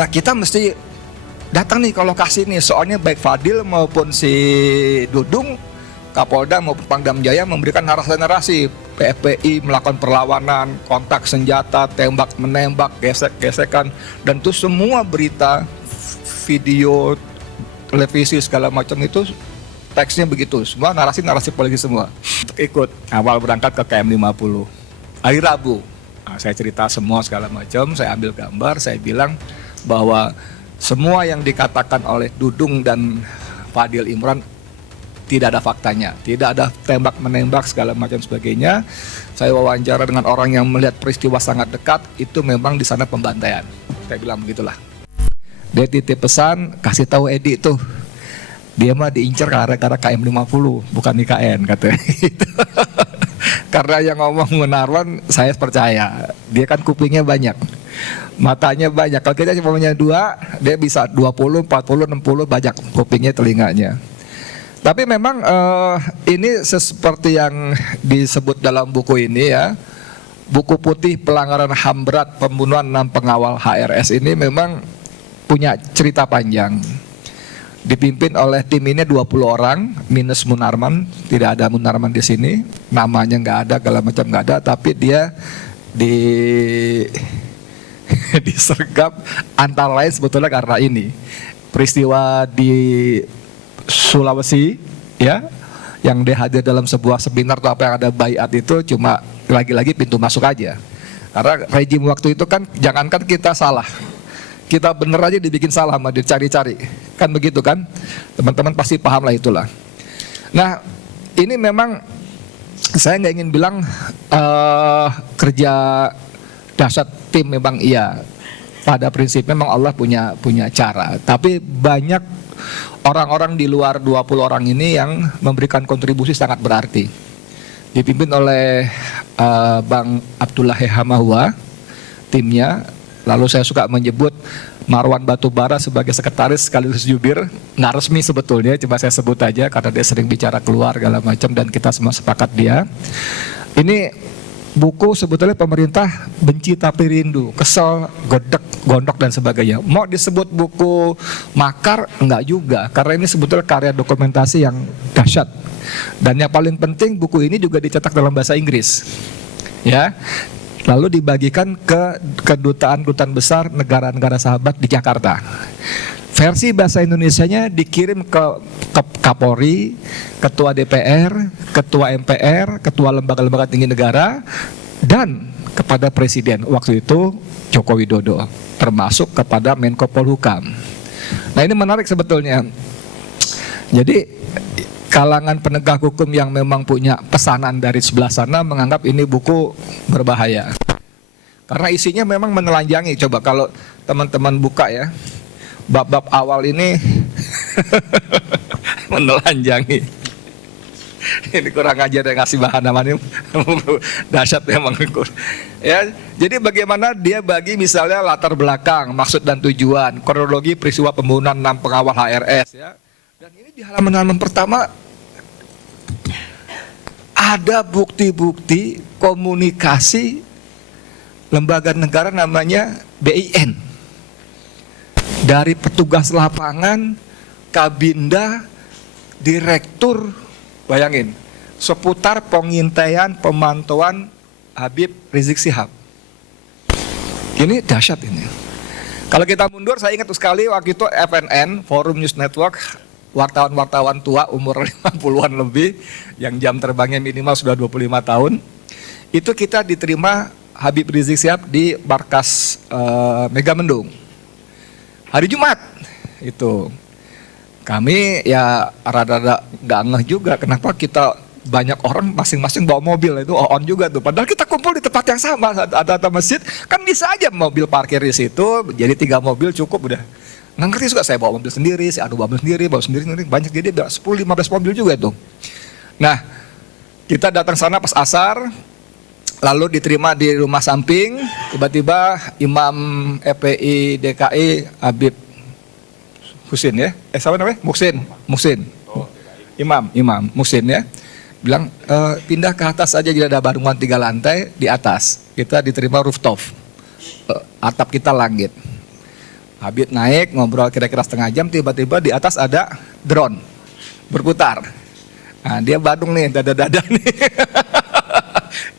Nah kita mesti datang nih ke lokasi nih, soalnya baik Fadil maupun si Dudung, Kapolda maupun Pangdam Jaya memberikan narasi-narasi PFPI melakukan perlawanan, kontak senjata, tembak menembak, gesek-gesekan, dan itu semua berita, video, televisi segala macam itu teksnya begitu, semua narasi-narasi politik semua. Untuk ikut awal berangkat ke KM 50 hari Rabu, nah, saya cerita semua segala macam, saya ambil gambar, saya bilang bahwa semua yang dikatakan oleh Dudung dan Fadil Imran tidak ada faktanya, tidak ada tembak menembak segala macam sebagainya. Saya wawancara dengan orang yang melihat peristiwa sangat dekat, itu memang di sana pembantaian. Saya bilang begitulah. Dia titip pesan, kasih tahu Edi tuh, dia mah diincar gara-gara KM 50 bukan IKN katanya. Karena yang ngomong Munarwan saya percaya, dia kan kupingnya banyak, matanya banyak. Kalau kita cuma punya 2, dia bisa 20, 40, 60 banyak kupingnya, telinganya. Tapi memang ini seperti yang disebut dalam buku ini ya, buku putih pelanggaran HAM berat pembunuhan 6 pengawal HRS ini memang punya cerita panjang. Dipimpin oleh tim ini 20 orang minus Munarman, tidak ada Munarman di sini, namanya nggak ada, segala macam nggak ada, tapi dia disergap antara lain sebetulnya karena ini peristiwa di Sulawesi ya, yang dia hadir dalam sebuah seminar atau apa yang ada baiat itu cuma lagi-lagi pintu masuk aja, karena rejim waktu itu kan jangankan kita salah, kita bener aja dibikin salah sama dicari-cari, kan begitu kan, teman-teman pasti paham lah itulah. Nah ini memang saya nggak ingin bilang kerja dahsyat tim, memang iya, pada prinsipnya memang Allah punya cara, tapi banyak orang-orang di luar 20 orang ini yang memberikan kontribusi sangat berarti, dipimpin oleh Bang Abdullah Hamahwa timnya. Lalu saya suka menyebut Marwan Batubara sebagai sekretaris sekaligus jubir, nggak resmi sebetulnya, cuma saya sebut aja karena dia sering bicara keluar segala macam dan kita semua sepakat dia. Ini buku sebetulnya pemerintah benci tapi rindu, kesel, godek, gondok dan sebagainya. Mau disebut buku makar? Enggak juga, karena ini sebetulnya karya dokumentasi yang dahsyat. Dan yang paling penting buku ini juga dicetak dalam bahasa Inggris, ya. Lalu dibagikan ke kedutaan-kedutaan besar negara-negara sahabat di Jakarta. Versi bahasa Indonesianya dikirim ke Kapolri, Ketua DPR, Ketua MPR, Ketua lembaga-lembaga tinggi negara, dan kepada Presiden waktu itu Joko Widodo, termasuk kepada Menko Polhukam. Nah ini menarik sebetulnya. Jadi kalangan penegak hukum yang memang punya pesanan dari sebelah sana menganggap ini buku berbahaya. Karena isinya memang menelanjangi. Coba kalau teman-teman buka ya, bab-bab awal ini menelanjangi. Ini kurang ajar yang ngasih bahan namanya, dahsyat memang. Ya, jadi bagaimana dia bagi misalnya latar belakang, maksud dan tujuan, kronologi peristiwa pembunuhan 6 pengawal HRS ya. Dan ini di halaman pertama ada bukti-bukti komunikasi lembaga negara namanya BIN, dari petugas lapangan, Kabinda, direktur, bayangin, seputar pengintaian pemantauan Habib Rizik Syihab. Ini dahsyat ini. Kalau kita mundur, saya ingat sekali waktu itu FNN, Forum News Network, wartawan-wartawan tua umur 50-an lebih, yang jam terbangnya minimal sudah 25 tahun, itu kita diterima Habib Rizik Syihab di markas Megamendung hari Jumat. Itu kami ya rada-rada nggak ngeh juga kenapa kita banyak orang masing-masing bawa mobil, itu on juga tuh, padahal kita kumpul di tempat yang sama, ada masjid, kan bisa aja mobil parkir di situ, jadi 3 mobil cukup udah. Nggak ngerti juga, saya bawa mobil sendiri, si Adu bawa mobil sendiri, banyak, jadi 10-15 mobil juga itu. Nah, kita datang sana pas asar, lalu diterima di rumah samping, tiba-tiba Imam FPI DKI Habib Husin ya, siapa namanya? Muhsin. Imam Muhsin ya, bilang pindah ke atas aja, jadi ada bangunan 3 lantai di atas, kita diterima rooftop, atap kita langit. Habib naik, ngobrol kira-kira setengah jam, tiba-tiba di atas ada drone berputar. Nah, dia Badung nih, dada-dada nih.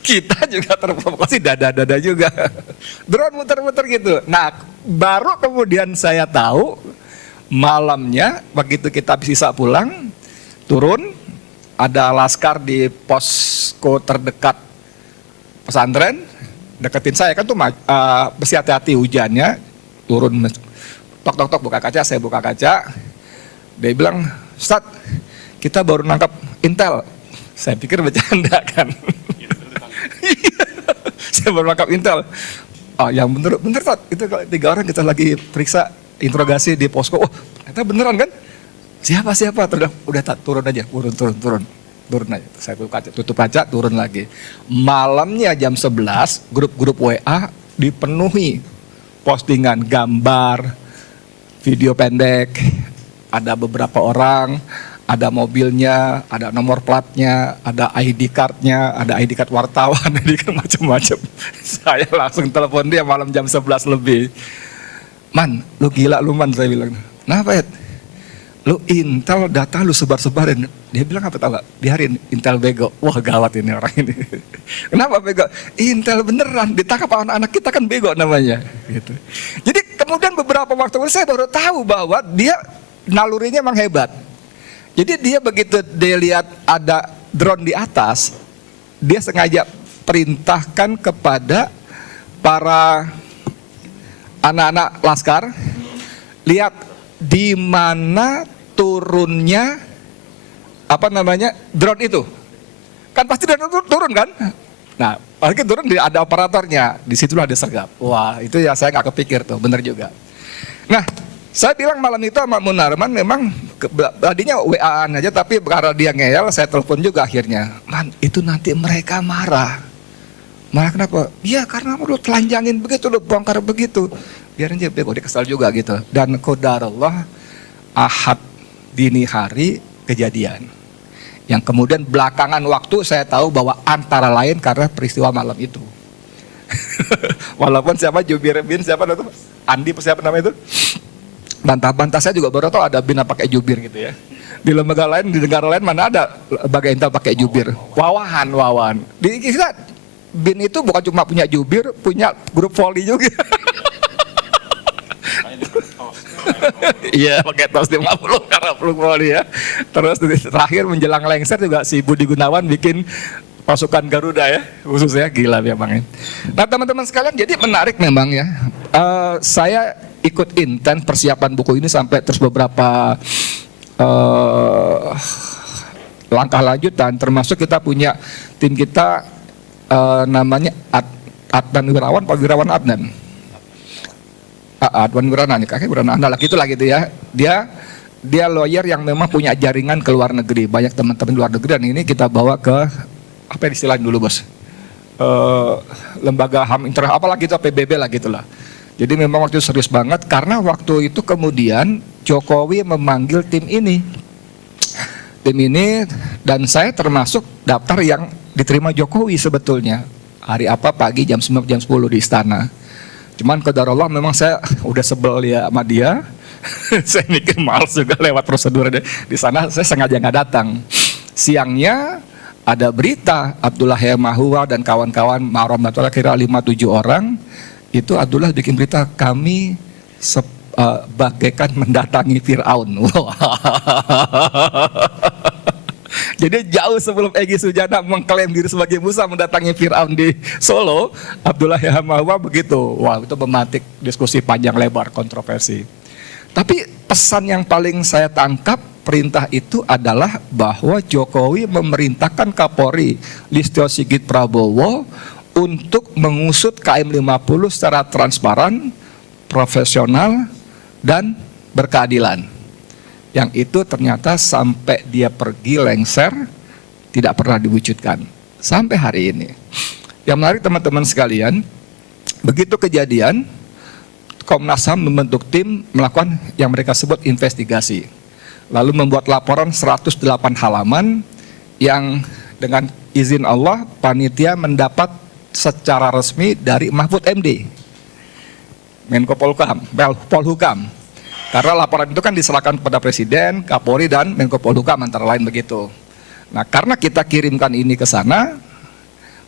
Kita juga terprovokasi dada-dada juga. Drone muter-muter gitu. Nah, baru kemudian saya tahu malamnya begitu kita bisa pulang, turun, ada laskar di posko terdekat pesantren, deketin saya kan tuh mesti hati-hati hujannya, turun, tok tok tok buka kaca, saya buka kaca, dia bilang, Ustadz, kita baru nangkap intel. Saya pikir bercanda kan. Saya baru nangkap intel. Oh, yang bener Ustadz, itu 3 orang kita lagi periksa interogasi di posko. Oh, itu beneran kan? Siapa? Udah turun aja, turun aja. Saya tutup kaca, turun lagi. Malamnya jam 11, grup-grup WA dipenuhi postingan gambar, video pendek, ada beberapa orang, ada mobilnya, ada nomor platnya, ada ID cardnya, ada ID card wartawan, ID card macam-macam. Saya langsung telepon dia malam jam 11 lebih. Man, lu gila lu man, saya bilang. Kenapa ya? Lu Intel data lu sebar-sebarin. Dia bilang apa tau gak? Biarin Intel bego. Wah gawat ini orang ini. Kenapa bego? Intel beneran ditangkap anak-anak kita kan bego namanya. Gitu. Jadi kemudian beberapa waktu saya baru tahu bahwa dia nalurinya emang hebat. Jadi dia begitu dia lihat ada drone di atas, dia sengaja perintahkan kepada para anak-anak laskar, lihat di mana turunnya drone itu. Kan pasti drone itu turun kan? Nah, apalagi turun ada operatornya, di situlah dia sergap. Wah, itu ya saya nggak kepikir tuh, bener juga. Nah, saya bilang malam itu sama Munarman memang tadinya WA-an aja, tapi karena dia ngeyel, saya telepon juga akhirnya. Man, itu nanti mereka marah. Marah kenapa? Ya karena lu telanjangin begitu, lu bongkar begitu. Biarin aja, dia kesal juga gitu. Dan qadarullah Ahad dini hari kejadian. Yang kemudian belakangan waktu saya tahu bahwa antara lain karena peristiwa malam itu. Walaupun Jubir bin itu? Andi siapa namanya itu? Bantah-bantah saya juga baru tahu ada bin pakai jubir gitu ya. Di lembaga lain, di negara lain mana ada lembaga intel pakai jubir. Wawan. Di kita bin itu bukan cuma punya jubir, punya grup volley juga. Iya, pakai tos 50 karena peluk volley ya. Terus terakhir menjelang lengser juga si Budi Gunawan bikin pasukan Garuda ya, khususnya gila memang. Nah teman-teman sekalian, jadi menarik memang ya. Saya ikut intens persiapan buku ini sampai terus beberapa langkah lanjutan, termasuk kita punya tim kita namanya Adnan Wirawan, Pak Wirawan Adnan. Adnan Wirawan, kakek Wirawan Adnan, itulah gitu ya. Dia lawyer yang memang punya jaringan ke luar negeri, banyak teman-teman luar negeri, dan ini kita bawa ke apa istilahnya dulu bos, lembaga HAM internasional, apalagi itu PBB lah gitulah. Jadi memang waktu itu serius banget, karena waktu itu kemudian Jokowi memanggil tim ini, dan saya termasuk daftar yang diterima Jokowi sebetulnya. Hari apa pagi jam 9 jam 10 di istana. Cuman qadarullah memang saya udah sebel ya sama dia. Saya mikir males juga lewat prosedur di sana, saya sengaja nggak datang. Siangnya ada berita Abdullah Mahua dan kawan-kawan Ma'ruf kira 5-7 orang. Itu Abdullah bikin berita, kami bagaikan mendatangi Fir'aun. Jadi jauh sebelum Egy Sujana mengklaim diri sebagai Musa mendatangi Fir'aun di Solo, Abdullah Mahua begitu. Wah, itu memantik diskusi panjang lebar, kontroversi. Tapi pesan yang paling saya tangkap perintah itu adalah bahwa Jokowi memerintahkan Kapolri Listio Sigit Prabowo untuk mengusut KM50 secara transparan, profesional, dan berkeadilan. Yang itu ternyata sampai dia pergi lengser tidak pernah diwujudkan sampai hari ini. Yang menarik teman-teman sekalian, begitu kejadian, Komnas HAM membentuk tim melakukan yang mereka sebut investigasi, lalu membuat laporan 108 halaman yang dengan izin Allah panitia mendapat secara resmi dari Mahfud MD. Menko Polhukam. Karena laporan itu kan diserahkan kepada Presiden, Kapolri, dan Menko Polhukam antara lain begitu. Nah, karena kita kirimkan ini ke sana,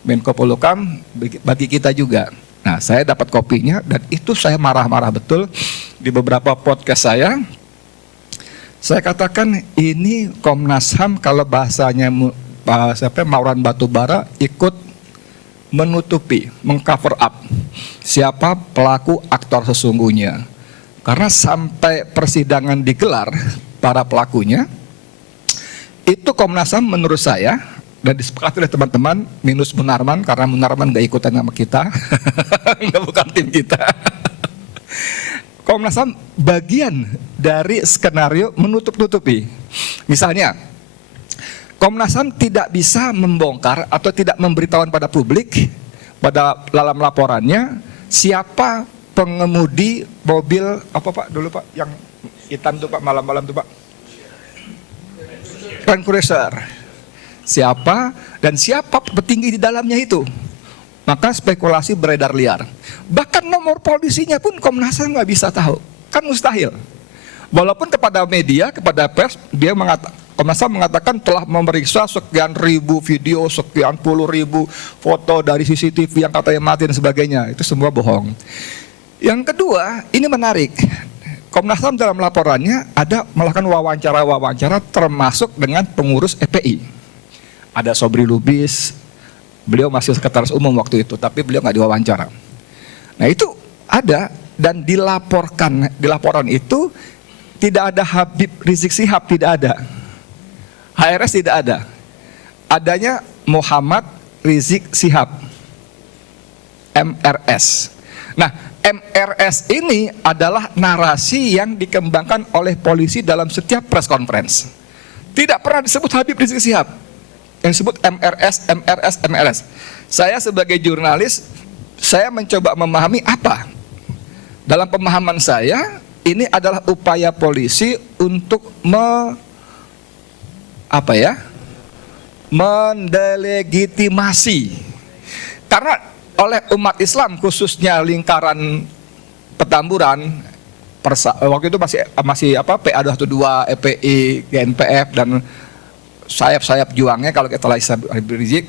Menko Polhukam bagi kita juga. Nah, saya dapat kopinya dan itu saya marah-marah betul di beberapa podcast saya. Saya katakan ini Komnas HAM kalau bahasanya Mauran Batubara ikut menutupi, mengcover up siapa pelaku aktor sesungguhnya. Karena sampai persidangan digelar para pelakunya, itu Komnas HAM menurut saya, dan disepakati oleh teman-teman, minus Munarman, karena Munarman nggak ikutan sama kita, nggak bukan tim kita. Komnas HAM bagian dari skenario menutup-nutupi. Misalnya, Komnas HAM tidak bisa membongkar atau tidak memberitahuan pada publik, pada dalam laporannya, siapa pengemudi mobil, apa Pak dulu Pak, yang hitam tuh Pak, malam-malam tuh Pak, Land Cruiser. Siapa dan siapa petinggi di dalamnya itu. Maka spekulasi beredar liar. Bahkan nomor polisinya pun Komnas HAM nggak bisa tahu, kan mustahil. Walaupun kepada media, kepada pers, Komnas HAM mengatakan telah memeriksa sekian ribu video, sekian puluh ribu foto dari CCTV yang katanya mati dan sebagainya. Itu semua bohong. Yang kedua, ini menarik. Komnas HAM dalam laporannya ada melakukan wawancara-wawancara termasuk dengan pengurus EPI. Ada Sobri Lubis, beliau masih sekretaris umum waktu itu, tapi beliau nggak diwawancara. Nah itu ada dan di laporan itu tidak ada Habib Rizik Syihab, tidak ada. HRS tidak ada. Adanya Muhammad Rizik Syihab, MRS. Nah, MRS ini adalah narasi yang dikembangkan oleh polisi dalam setiap press conference. Tidak pernah disebut Habib Rizik Syihab. Yang disebut MRS. Saya sebagai jurnalis, saya mencoba memahami apa. Dalam pemahaman saya, ini adalah upaya polisi untuk mendelegitimasi. Karena oleh umat Islam khususnya lingkaran Petamburan, waktu itu masih PA212, EPI, GNPF dan sayap-sayap juangnya kalau kita lihat Habib Rizik.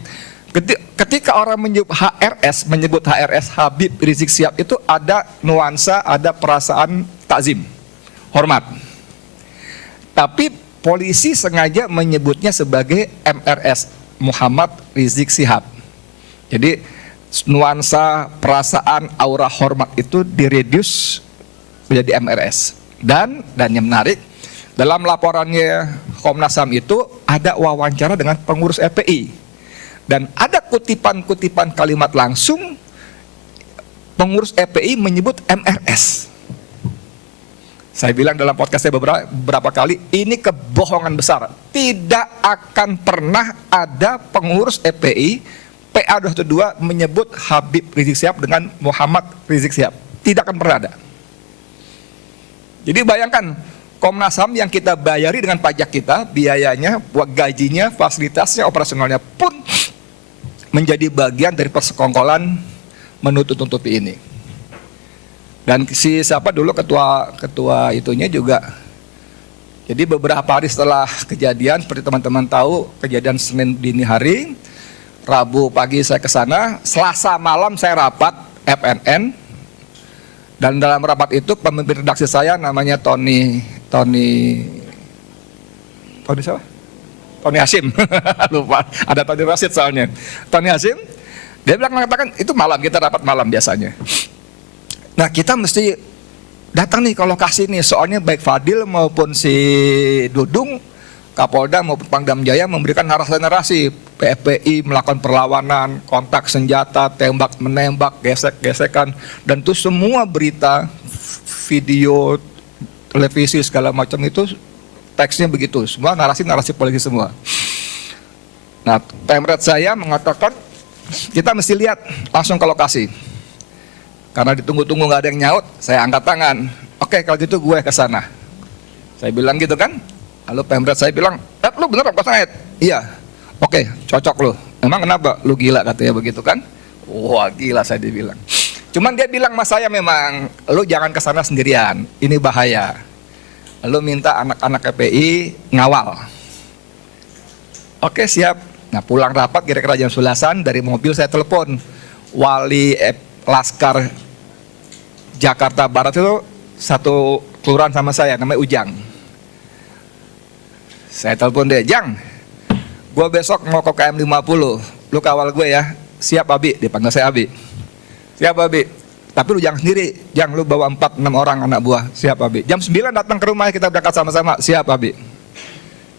Ketika orang menyebut HRS Habib Rizik Syihab itu ada nuansa, ada perasaan takzim, hormat. Tapi polisi sengaja menyebutnya sebagai MRS, Muhammad Rizik Syihab. Jadi nuansa, perasaan, aura hormat itu direduce menjadi MRS. Dan yang menarik, dalam laporannya Komnas HAM itu ada wawancara dengan pengurus EPI. Dan ada kutipan-kutipan kalimat langsung pengurus EPI menyebut MRS. Saya bilang dalam podcast saya beberapa kali, ini kebohongan besar. Tidak akan pernah ada pengurus EPI PA212 menyebut Habib Rizik Syihab dengan Muhammad Rizik Syihab. Tidak akan pernah ada. Jadi bayangkan, Komnas HAM yang kita bayari dengan pajak kita, biayanya, gajinya, fasilitasnya, operasionalnya pun menjadi bagian dari persekongkolan menutup-nutupi ini. Dan siapa dulu ketua itunya juga. Jadi beberapa hari setelah kejadian, seperti teman-teman tahu, kejadian Senin dini hari, Rabu pagi saya ke sana, Selasa malam saya rapat FNN, dan dalam rapat itu pemimpin redaksi saya namanya Tony siapa? Tony Hasim, lupa, ada Tony Rasid soalnya. Tony Hasim, dia mengatakan itu malam, kita rapat malam biasanya. Nah kita mesti datang nih ke lokasi nih, soalnya baik Fadil maupun si Dudung, Kapolda maupun Pangdam Jaya memberikan narasi-narasi PFPI melakukan perlawanan, kontak senjata, tembak menembak, gesek-gesekan, dan itu semua berita, video, televisi segala macam itu teksnya begitu, semua narasi-narasi polisi semua. Nah, pemret saya mengatakan kita mesti lihat langsung ke lokasi. Karena ditunggu-tunggu nggak ada yang nyaut, saya angkat tangan. Oke, kalau gitu gue ke sana. Saya bilang gitu kan. Lalu pemret saya bilang, lu bener Pak Said? Iya. Oke, cocok lu. Emang kenapa? Lu gila katanya begitu kan? Wah gila saya dibilang. Cuman dia bilang sama saya memang, lu jangan ke sana sendirian, ini bahaya. Lu minta anak-anak KPI ngawal. Oke siap. Nah pulang rapat kira-kira jam 11-an, dari mobil saya telepon Wali Laskar Jakarta Barat itu satu kelurahan sama saya, namanya Ujang. Saya telepon dia, Jang, gue besok mau ke KM 50, lu kawal gue ya. Siap Abi, dipanggil saya Abi. Siap Abi, tapi lu jangan sendiri, Jang, lu bawa 4-6 orang anak buah. Siap Abi. Jam 9 datang ke rumah, kita berangkat sama-sama. Siap Abi.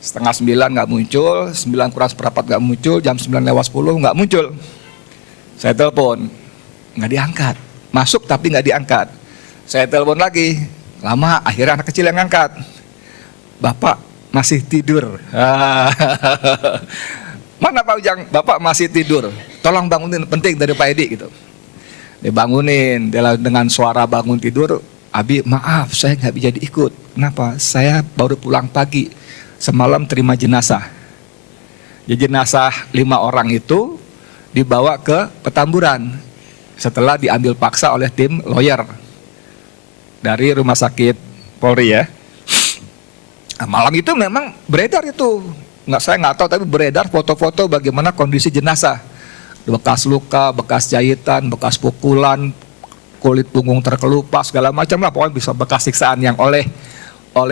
Setengah 9 nggak muncul, 9 kurang seperempat nggak muncul, jam 9 lewat 10 nggak muncul. Saya telepon, nggak diangkat. Masuk tapi nggak diangkat. Saya telepon lagi, lama, akhirnya anak kecil yang ngangkat. Bapak masih tidur. Mana Pak Ujang? Bapak masih tidur. Tolong bangunin, penting dari Pak Edi gitu. Dibangunin, dia dengan suara bangun tidur. Abi, maaf, saya nggak bisa ikut. Kenapa? Saya baru pulang pagi. Semalam terima jenazah. Ya, jenazah 5 orang itu dibawa ke Petamburan setelah diambil paksa oleh tim lawyer dari rumah sakit Polri ya. Nah, malam itu memang beredar itu, saya nggak tahu tapi beredar foto-foto bagaimana kondisi jenazah, bekas luka, bekas jahitan, bekas pukulan, kulit punggung terkelupas segala macam lah, pokoknya bisa bekas siksaan yang oleh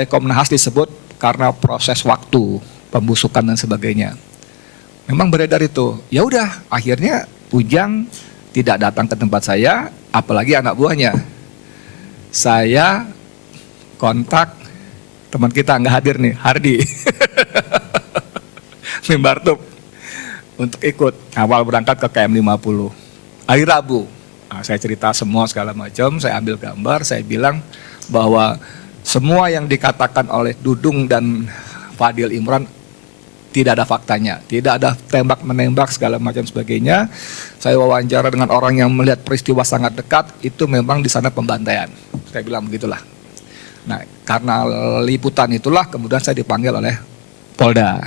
Komnas disebut karena proses waktu pembusukan dan sebagainya. Memang beredar itu. Ya udah, akhirnya Ujang tidak datang ke tempat saya, apalagi anak buahnya. Saya kontak teman kita, nggak hadir nih, Hardi. Mimbartup untuk ikut awal berangkat ke KM 50. Hari Rabu, saya cerita semua segala macam, saya ambil gambar, saya bilang bahwa semua yang dikatakan oleh Dudung dan Fadil Imran tidak ada faktanya, tidak ada tembak-menembak segala macam sebagainya. Saya wawancara dengan orang yang melihat peristiwa sangat dekat, itu memang di sana pembantaian. Saya bilang begitulah. Nah, karena liputan itulah kemudian saya dipanggil oleh Polda.